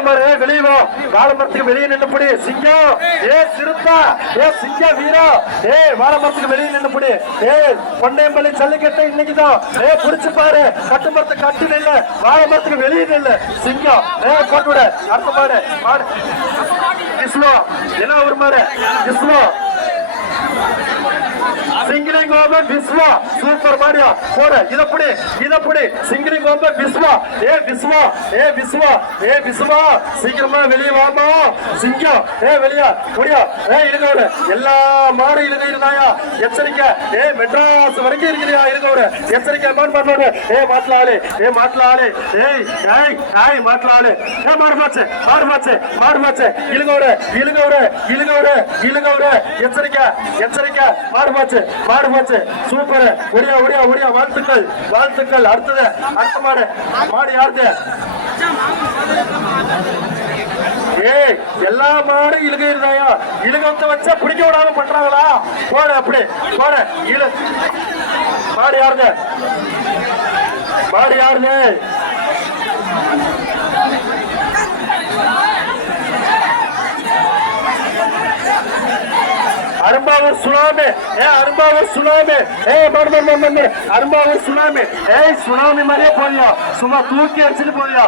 அர்த்தமாரு வெளியே வாழமரத்துக்கு வெளியே நின்னுபடி சிங்கம். ஏ சிறுத்தா ஏ சிங்க வீரா. ஏ வாழமரத்துக்கு வெளியே நின்னுபடி ஏ பொன்னையம்பள்ளி ஜல்லிக்கட்டு இன்னைக்குதான் ஏ புடிச்சு பாரு. கட்டு மரத்துக்கு கட்டி நில்லு. வாழமரத்துக்கு வெளியே நில்லு. சிங்கம். ஏ போட்டு விட. அடுத்த மாடு மாடு என்ன ஒரு மாதிரி விஸ்வா. சிங்கிலிங் விஸ்வா. சூப்பர் மாடியா போடு இத புடி இத புடி. சிங்கிலிங் ஓபன் விஸ்வா. ஏ விஸ்வா. ஏ விஸ்வா. ஏ விஸ்வா. சீக்கிரமா வெளிய வாமா. சிங்கம். ஏ வெளியா. முடியா ஏ இருங்கவரு எல்லா மாடு இருக்க இருந்தாயா எச்சரிக்கை. ஏ மெட்ராஸ் வரைக்கும் இருக்கிறியா இருங்கவரு எச்சரிக்கை மாடு மாட்டோடு. ஏ மாட்டுல ஏ மாட்டுல ஏய் ஏய் ஏய் மாட்டுல ஏ மாடு மாச்சு மாடு மாச்சு மாடு மாச்சு. இழுங்கவரு இழுங்கவரு இழுங்கவரு இழுங்கவரு எச்சரிக்கை எச்சரிக்கை. மாடு மாச்சு மாடு மாச்சு சூப்பர். ஒடியா ஒடியா ஒடியா. வாழ்த்துக்கள். வாழ்த்துக்கள். அடுத்தது அடுத்த மாடு. மாடு யாருது ஏய் எல்லா மாடும் இழுக இருந்தாயா இழுகத்தை வச்சா பிடிக்க விடாம பண்றாங்களா? போட அப்படி. போட இழு. மாடு யாருது மாடு யாருது அரும்பாவூர் சுனாமி. ஏ அரும்பாவூர் சுனாமி. ஏ மடு மடு அரும்பாவூர் சுனாமி. ஏய் சுனாமி மாதிரியே போதியா சும்மா தூக்கி அடிச்சுட்டு போதியா